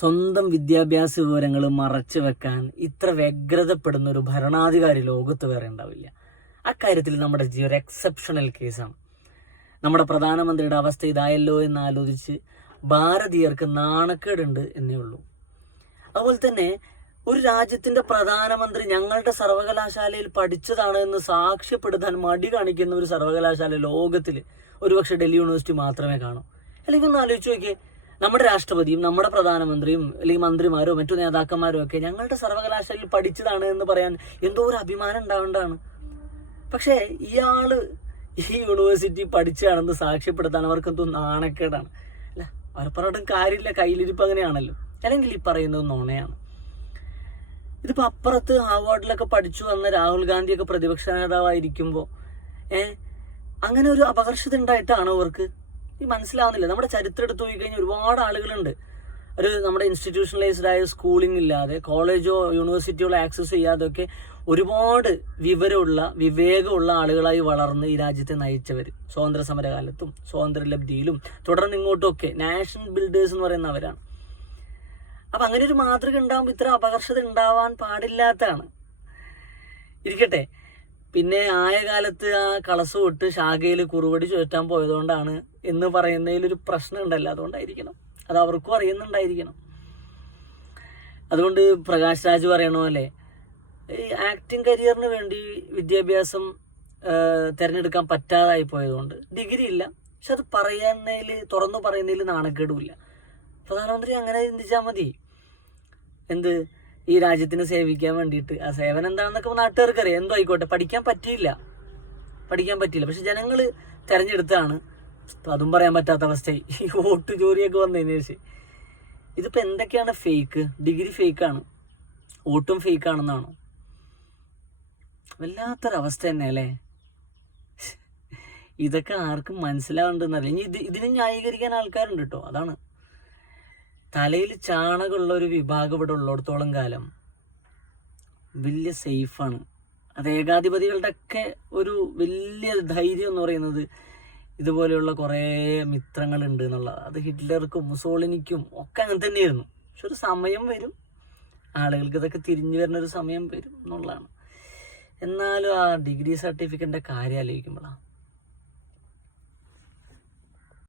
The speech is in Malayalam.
സ്വന്തം വിദ്യാഭ്യാസ വിവരങ്ങൾ മറച്ചു വെക്കാൻ ഇത്ര വ്യഗ്രതപ്പെടുന്ന ഒരു ഭരണാധികാരി ലോകത്ത് വേറെ ഉണ്ടാവില്ല. അക്കാര്യത്തിൽ നമ്മുടെ ഒരു എക്സെപ്ഷണൽ കേസാണ്. നമ്മുടെ പ്രധാനമന്ത്രിയുടെ അവസ്ഥ ഇതായല്ലോ എന്ന് ആലോചിച്ച് ഭാരതീയർക്ക് നാണക്കേടുണ്ട് എന്നേ ഉള്ളൂ. അതുപോലെ തന്നെ ഒരു രാജ്യത്തിന്റെ പ്രധാനമന്ത്രി ഞങ്ങളുടെ സർവകലാശാലയിൽ പഠിച്ചതാണ് എന്ന് സാക്ഷ്യപ്പെടുത്താൻ മടി കാണിക്കുന്ന ഒരു സർവകലാശാല ലോകത്തിൽ ഒരുപക്ഷെ ഡൽഹി യൂണിവേഴ്സിറ്റി മാത്രമേ കാണൂ. അല്ലെങ്കിൽ ഒന്ന് ആലോചിച്ച് നോക്കിയേ, നമ്മുടെ രാഷ്ട്രപതിയും നമ്മുടെ പ്രധാനമന്ത്രിയും അല്ലെങ്കിൽ മന്ത്രിമാരോ മറ്റു നേതാക്കന്മാരോ ഒക്കെ ഞങ്ങളുടെ സർവകലാശാലയിൽ പഠിച്ചതാണ് എന്ന് പറയാൻ എന്തോ ഒരു അഭിമാനം ഉണ്ടാവേണ്ടതാണ്. പക്ഷേ ഇയാള് ഈ യൂണിവേഴ്സിറ്റി പഠിച്ചതാണെന്ന് സാക്ഷ്യപ്പെടുത്താൻ അവർക്ക് എന്തോ നാണക്കേടാണ്. അല്ല, അവർ പറഞ്ഞിട്ടും കാര്യമില്ല, കയ്യിലിരിപ്പ് അങ്ങനെയാണല്ലോ. അല്ലെങ്കിൽ ഈ പറയുന്നത് നുണയാണ്. ഇതിപ്പോ അപ്പുറത്ത് ഹാർവാർഡിലൊക്കെ പഠിച്ചു വന്ന രാഹുൽ ഗാന്ധിയൊക്കെ പ്രതിപക്ഷ നേതാവായിരിക്കുമ്പോ അങ്ങനെ ഒരു അപകർഷത ഉണ്ടായിട്ടാണ് അവർക്ക് ഈ മനസ്സിലാവുന്നില്ല. നമ്മുടെ ചരിത്രം എടുത്തു പോയി കഴിഞ്ഞാൽ ഒരുപാട് ആളുകളുണ്ട് നമ്മുടെ ഇൻസ്റ്റിറ്റ്യൂഷണലൈസ്ഡ് ആയ സ്കൂളിംഗ് ഇല്ലാതെ കോളേജോ യൂണിവേഴ്സിറ്റിയോ ആക്സസ് ചെയ്യാതെ ഒക്കെ ഒരുപാട് വിവേകമുള്ള ആളുകളായി വളർന്ന് ഈ രാജ്യത്തെ നയിച്ചവർ സ്വാതന്ത്ര്യ സമരകാലത്തും സ്വാതന്ത്ര്യലബ്ധിയിലും തുടർന്ന് ഇങ്ങോട്ടുമൊക്കെ നാഷണൽ ബിൽഡേഴ്സ് എന്ന് പറയുന്നവരാണ്. അപ്പൊ അങ്ങനെ ഒരു മാതൃക ഉണ്ടാകുമ്പോൾ ഇത്ര അപകർഷത ഉണ്ടാവാൻ പാടില്ലാത്തതാണ്. ഇരിക്കട്ടെ, പിന്നെ ആയ കാലത്ത് ആ കളസ് വിട്ട് ശാഖയിൽ കുറുവടി ചുറ്റാൻ പോയതുകൊണ്ടാണ് എന്ന് പറയുന്നതിലൊരു പ്രശ്നം ഉണ്ടല്ലോ, അതുകൊണ്ടായിരിക്കണം. അത് അവർക്കും അറിയുന്നുണ്ടായിരിക്കണം. അതുകൊണ്ട് പ്രകാശ് രാജ് പറയണ പോലെ ഈ ആക്ടിങ് കരിയറിന് വേണ്ടി വിദ്യാഭ്യാസം തിരഞ്ഞെടുക്കാൻ പറ്റാതായി പോയതുകൊണ്ട് ഡിഗ്രി ഇല്ല, പക്ഷെ അത് തുറന്നു പറയുന്നതിൽ നാണക്കേടുമില്ല. പ്രധാനമന്ത്രി അങ്ങനെ ചിന്തിച്ചാൽ മതി. ഈ രാജ്യത്തിന് സേവിക്കാൻ വേണ്ടിയിട്ട് ആ സേവനം എന്താണെന്നൊക്കെ നാട്ടുകാർക്ക് അറിയാം. എന്തോ ആയിക്കോട്ടെ, പഠിക്കാൻ പറ്റിയില്ല, പക്ഷെ ജനങ്ങൾ തെരഞ്ഞെടുത്താണ്. അതും പറയാൻ പറ്റാത്ത അവസ്ഥയായി ഈ വോട്ട് ചോരിയൊക്കെ വന്നതിന് ശേഷം. ഇതിപ്പോ എന്തൊക്കെയാണ് ഫേക്ക്? ഡിഗ്രി ഫേക്കാണ്, വോട്ടും ഫേക്കാണെന്നാണോ? വല്ലാത്തൊരവസ്ഥ തന്നെ അല്ലേ. ഇതൊക്കെ ആർക്കും മനസ്സിലാവുണ്ടെന്നറിയില്ല. ഇനി ഇതിനെ ന്യായീകരിക്കാൻ ആൾക്കാരുണ്ട് കേട്ടോ. അതാണ്, തലയിൽ ചാണകമുള്ള ഒരു വിഭാഗം ഇവിടെ ഉള്ളിടത്തോളം കാലം വലിയ സേഫാണ്. അത് ഏകാധിപതികളുടെ ഒക്കെ ഒരു വലിയ ധൈര്യം എന്ന് പറയുന്നത് ഇതുപോലെയുള്ള കുറേ മിത്രങ്ങളുണ്ട് എന്നുള്ളത്. അത് ഹിറ്റ്ലർക്കും മുസോളിനിക്കും ഒക്കെ അങ്ങനെ തന്നെയായിരുന്നു. പക്ഷെ ഒരു സമയം വരും, ആളുകൾക്ക് ഇതൊക്കെ തിരിഞ്ഞു വരുന്ന ഒരു സമയം വരും എന്നുള്ളതാണ്. എന്നാലും ആ ഡിഗ്രി സർട്ടിഫിക്കറ്റിൻ്റെ കാര്യം ആലോചിക്കുമ്പോഴാണ്